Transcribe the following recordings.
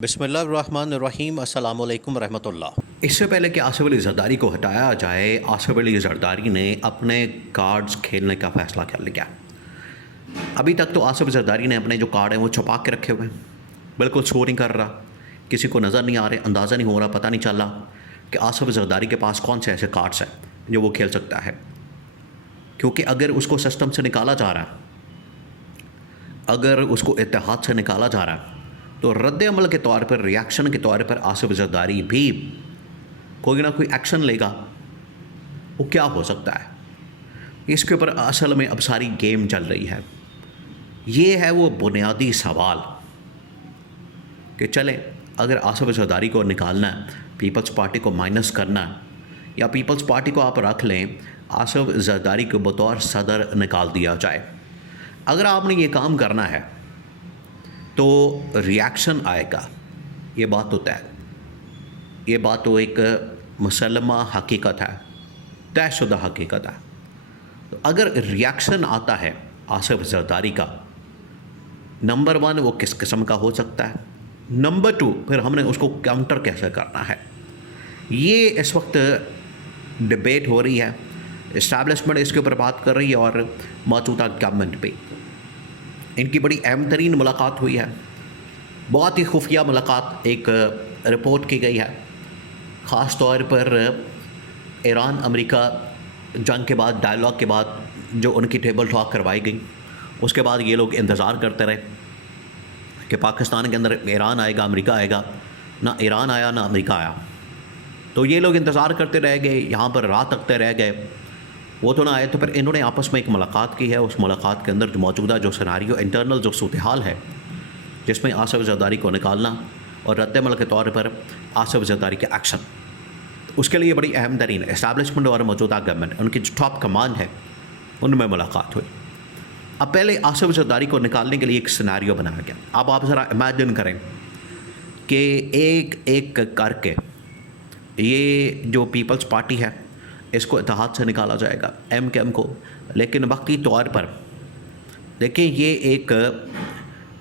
बिस्मिल्लाहिर्रहमानिर्रहीम अस्सलामु अलैकुम रहमतुल्लाह। इससे पहले कि आसिफ अली जरदारी को हटाया जाए, आसिफ अली जरदारी ने अपने कार्ड्स खेलने का फ़ैसला कर लिया। अभी तक तो आसिफ जरदारी ने अपने जो कार्ड हैं वो छुपा के रखे हुए हैं, बिल्कुल शो नहीं कर रहा, किसी को नज़र नहीं आ रहे, अंदाज़ा नहीं हो रहा, पता नहीं चल रहा कि आसिफ जरदारी के पास कौन से ऐसे कार्ड्स हैं जो वो खेल सकता है। क्योंकि अगर उसको सिस्टम से निकाला जा रहा है, अगर उसको इत्तेहाद से निकाला जा रहा है, तो रद्द अमल के तौर पर, रिएक्शन के तौर पर आसिफ जरदारी भी कोई ना कोई एक्शन लेगा। वो क्या हो सकता है, इसके ऊपर असल में अब सारी गेम चल रही है। ये है वो बुनियादी सवाल कि चले अगर आसिफ जरदारी को निकालना है, पीपल्स पार्टी को माइनस करना है, या पीपल्स पार्टी को आप रख लें, आसिफ जरदारी को बतौर सदर निकाल दिया जाए। अगर आपने ये काम करना है तो रिएक्शन आएगा, ये बात तो तय, ये बात तो एक मुसल्लमा हकीकत है, तयशुदा हकीकत है। तो अगर रिएक्शन आता है आसिफ जरदारी का, नंबर 1 वो किस किस्म का हो सकता है, नंबर 2 फिर हमने उसको काउंटर कैसे करना है, ये इस वक्त डिबेट हो रही है। इस्टेब्लिशमेंट इसके ऊपर बात कर रही है और मौजूदा गवर्नमेंट पे इनकी बड़ी अहम तरीन मुलाकात हुई है, बहुत ही खुफिया मुलाकात एक रिपोर्ट की गई है। ख़ास तौर पर ईरान अमेरिका जंग के बाद, डायलॉग के बाद जो उनकी टेबल टॉक करवाई गई, उसके बाद ये लोग इंतज़ार करते रहे कि पाकिस्तान के अंदर ईरान आएगा, अमेरिका आएगा। ना ईरान आया ना अमेरिका आया, तो ये लोग इंतज़ार करते रह गए, यहाँ पर रात तकते रह गए, वो तो ना आए। तो फिर इन्होंने आपस में एक मुलाकात की है। उस मुलाकात के अंदर जो मौजूदा जो सिनारियो, इंटरनल जो सूरत हाल है, जिसमें आसिफ जरदारी को निकालना और रद्द-ए-अमल के तौर पर आसिफ जरदारी के एक्शन, उसके लिए बड़ी अहम तरीन इस्टेब्लिशमेंट और मौजूदा गवर्नमेंट, उनकी जो टॉप कमांड है, उनमें मुलाकात हुई। अब पहले आसिफ जरदारी को निकालने के लिए एक सिनारियो बनाया गया। अब आप ज़रा इमेजिन करें कि एक एक करके ये जो पीपल्स पार्टी है, इसको इत्तेहाद से निकाला जाएगा, MKM को। लेकिन वक्ती तौर पर देखिए, ये एक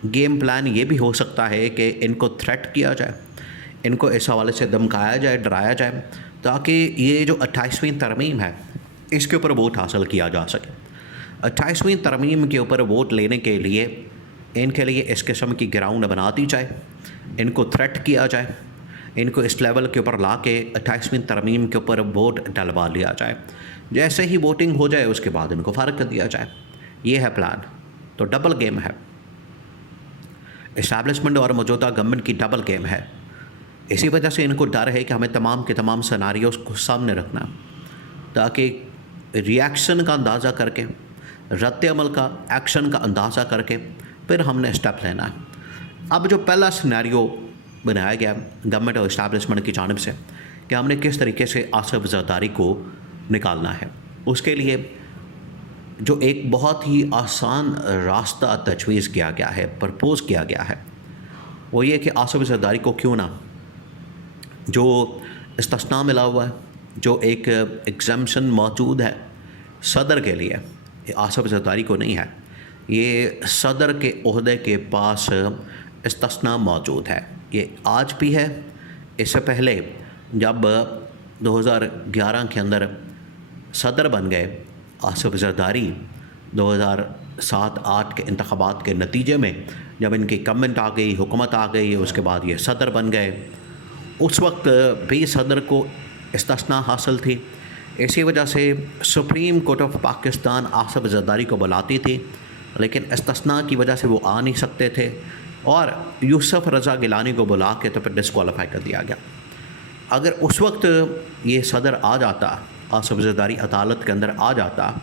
गेम प्लान ये भी हो सकता है कि इनको थ्रेट किया जाए, इनको इस हवाले से धमकाया जाए, डराया जाए, ताकि ये जो 28वीं तरमीम है इसके ऊपर वोट हासिल किया जा सके। 28वीं तरमीम के ऊपर वोट लेने के लिए इनके लिए इस किस्म की ग्राउंड बना दी जाए, इनको थ्रेट किया जाए, इनको इस लेवल के ऊपर ला के 28वीं तरमीम के ऊपर वोट डलवा लिया जाए। जैसे ही वोटिंग हो जाए उसके बाद इनको फ़ारिग कर दिया जाए। ये है प्लान। तो डबल गेम है, इस्टेब्लिशमेंट और मौजूदा गवर्नमेंट की डबल गेम है। इसी वजह से इनको डर है कि हमें तमाम के तमाम सिनारियोस को सामने रखना, ताकि रिएक्शन का अंदाज़ा करके, रद्द अमल का, एक्शन का अंदाज़ा करके फिर हमने स्टेप लेना है। अब जो पहला सिनारियो बनाया गया गवर्नमेंट और इस्टेब्लिशमेंट की जानिब से कि हमने किस तरीके से आसिफ जरदारी को निकालना है, उसके लिए जो एक बहुत ही आसान रास्ता तजवीज़ किया गया है, प्रपोज़ किया गया है, वो ये कि आसिफ जरदारी को क्यों ना, जो इस्तिस्ना मिला हुआ है, जो एक एग्जम्पशन मौजूद है सदर के लिए, आसिफ जरदारी को नहीं है, ये सदर के ओहदे के पास इस्तिस्ना मौजूद है। ये आज भी है। इससे पहले जब 2011 के अंदर सदर बन गए आसिफ जरदारी, 2007-8 के इंतखाबात के नतीजे में जब इनकी गवर्नमेंट आ गई, हुकूमत आ गई, उसके बाद ये सदर बन गए। उस वक्त भी सदर को इस्तिस्ना हासिल थी। इसी वजह से supreme court of Pakistan Asif Zardari को बुलाती थी, लेकिन इस्तिस्ना की वजह से वो आ नहीं सकते थे और यूसुफ रज़ा गिलानी को बुला के तो फिर डिस्क्वालीफाई कर दिया गया। अगर उस वक्त ये सदर आ जाता, आसिफ जरदारी अदालत के अंदर आ जाता,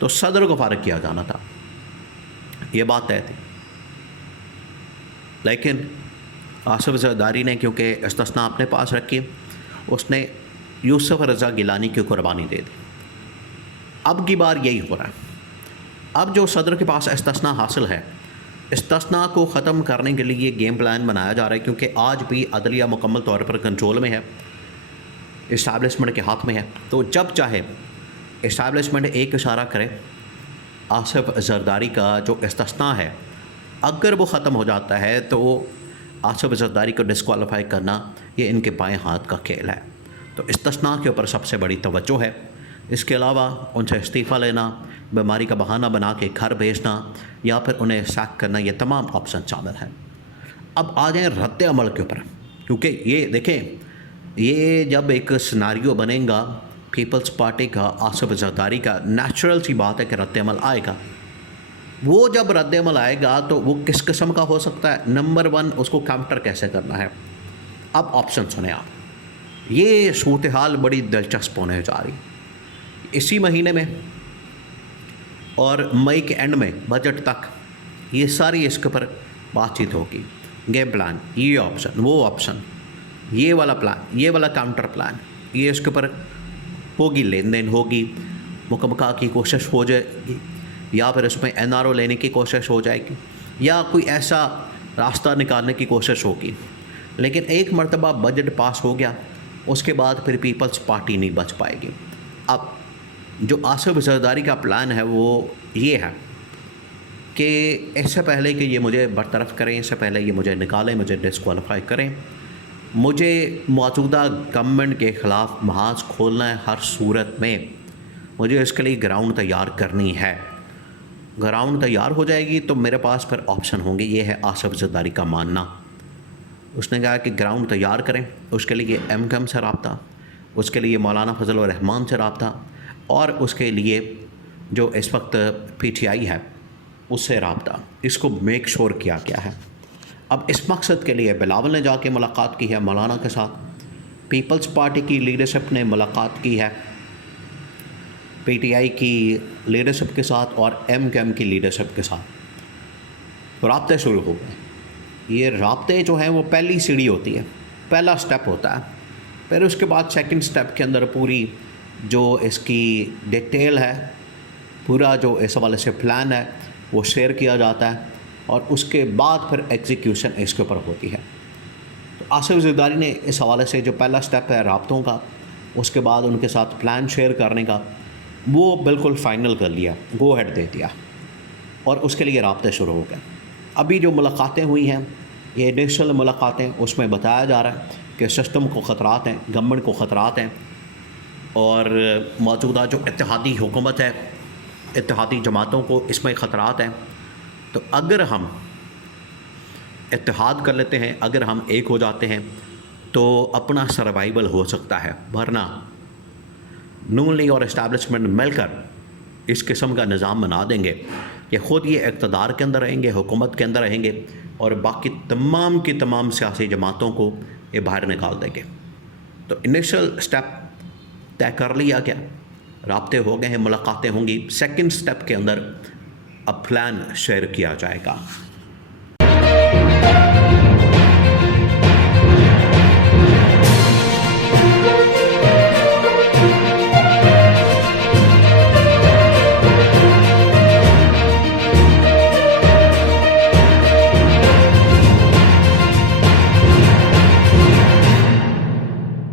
तो सदर को फारिग किया जाना था, ये बात तय थी। लेकिन आसिफ जरदारी ने क्योंकि इस्तिस्ना अपने पास रखी, उसने यूसुफ रज़ा गिलानी की कुर्बानी दे दी। अब की बार यही हो रहा है। अब जो सदर के पास इस्तिस्ना हासिल है, इस्तिस्ना को ख़त्म करने के लिए गेम प्लान बनाया जा रहा है, क्योंकि आज भी अदलिया मुकम्मल तौर पर कंट्रोल में है, इस्टेब्लिशमेंट के हाथ में है। तो जब चाहे इस्टेब्लिशमेंट एक इशारा करे, आसिफ जरदारी का जो इस्तिस्ना है अगर वो ख़त्म हो जाता है तो आसिफ जरदारी को डिस्क्वालीफाई करना ये इनके बाएं हाथ का खेल है। तो इस्तिस्ना के ऊपर सबसे बड़ी तवज्जो है। इसके अलावा उनसे इस्तीफ़ा लेना, बीमारी का बहाना बना के घर भेजना या फिर उन्हें सैक करना, ये तमाम ऑप्शन शामिल हैं। अब आ जाएँ रद्द अमल के ऊपर, क्योंकि ये देखें, ये जब एक सिनारियो बनेगा पीपल्स पार्टी का, आसिफ जरदारी का, नेचुरल सी बात है कि रद्द अमल आएगा। वो जब रद्द अमल आएगा तो वो किस किस्म का हो सकता है? नंबर 1, उसको काउंटर कैसे करना है। अब ऑप्शन सुने आप, ये सूरत हाल बड़ी दिलचस्प होने जा रही। इसी महीने में और मई के एंड में बजट तक ये सारी इसके ऊपर बातचीत होगी। गेम प्लान, ये ऑप्शन, वो ऑप्शन, ये वाला प्लान, ये वाला काउंटर प्लान, ये इसके ऊपर होगी, लेन देन होगी, मुकम्मल की कोशिश हो जाएगी, या फिर उसमें NRO लेने की कोशिश हो जाएगी, या कोई ऐसा रास्ता निकालने की कोशिश होगी। लेकिन एक मरतबा बजट पास हो गया, उसके बाद फिर पीपल्स पार्टी नहीं बच पाएगी। अब जो आसिफ जरदारी का प्लान है वो ये है कि इससे पहले कि ये मुझे बरतरफ करें, इससे पहले ये मुझे निकालें, मुझे डिस्क्वालीफाई करें, मुझे मौजूदा गवर्नमेंट के ख़िलाफ़ महाज खोलना है। हर सूरत में मुझे इसके लिए ग्राउंड तैयार करनी है। ग्राउंड तैयार हो जाएगी तो मेरे पास फिर ऑप्शन होंगे। ये है आसिफ जरदारी का मानना। उसने कहा कि ग्राउंड तैयार करें, उसके लिए MKM से रब्ता, उसके लिए मौलाना फजल रहमान से रब्ता, और उसके लिए जो इस वक्त PTI है उससे रब्ता। इसको मेक श्योर किया गया है। अब इस मकसद के लिए बिलावल ने जाके मुलाकात की है मौलाना के साथ, पीपल्स पार्टी की लीडरशिप ने मुलाकात की है PTI की लीडरशिप के साथ और MKM की लीडरशिप के साथ। तो राब्ते शुरू हो गए। ये राब्ते जो हैं वो पहली सीढ़ी होती है, पहला स्टेप होता है। फिर उसके बाद सेकंड स्टेप के अंदर पूरी जो इसकी डिटेल है, पूरा जो इस हवाले से प्लान है वो शेयर किया जाता है, और उसके बाद फिर एग्जीक्यूशन इसके ऊपर होती है। तो आसिफ जरदारी ने इस हवाले से जो पहला स्टेप है राब्तों का, उसके बाद उनके साथ प्लान शेयर करने का, वो बिल्कुल फ़ाइनल कर लिया, गो हेड दे दिया, और उसके लिए राब्ते शुरू हो गए। अभी जो मुलाकातें हुई हैं, ये इनिशियल मुलाकातें, उसमें बताया जा रहा है कि सिस्टम को ख़तरात हैं, गवर्नमेंट को ख़तरात हैं, और मौजूदा जो इत्तेहादी हुकूमत है, इत्तेहादी जमातों को इसमें ख़तरात हैं। तो अगर हम इत्तेहाद कर लेते हैं, अगर हम एक हो जाते हैं तो अपना सर्वाइवल हो सकता है, वरना नून लीग और इस्टेब्लिशमेंट मिलकर इस किस्म का निज़ाम बना देंगे कि ख़ुद ये इक़्तिदार के अंदर रहेंगे, हुकूमत के अंदर रहेंगे, और बाकी तमाम की तमाम सियासी जमातों को ये बाहर निकाल देंगे। तो इनिशियल स्टेप तय कर लिया गया, राब्ते हो गए हैं, मुलाकातें होंगी। सेकंड स्टेप के अंदर अब प्लान शेयर किया जाएगा।